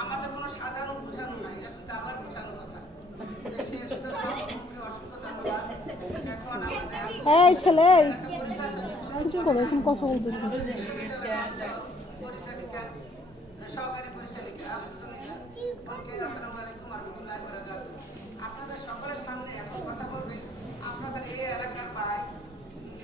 আমাদের কোনো এই ছেলে কিছু করো, এখন কথা বলতেছি। সহকারী পরিচালিকা আসসালামু আলাইকুম ওয়া রাহমাতুল্লাহি ওয়া বারাকাতুহু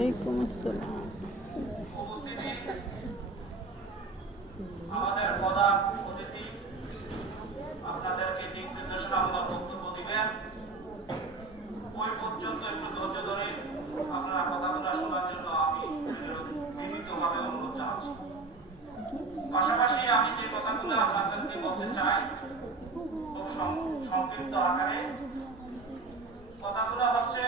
ওয়ালাইকুম আসসালাম। পাশাপাশি আমি যে কথাগুলো আপনাদেরকে বলতে চাই খুব সংক্ষিপ্ত আকারে কথাগুলো হচ্ছে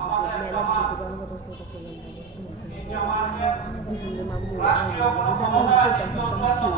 আমাদের রাষ্ট্রীয় গণতন্ত্র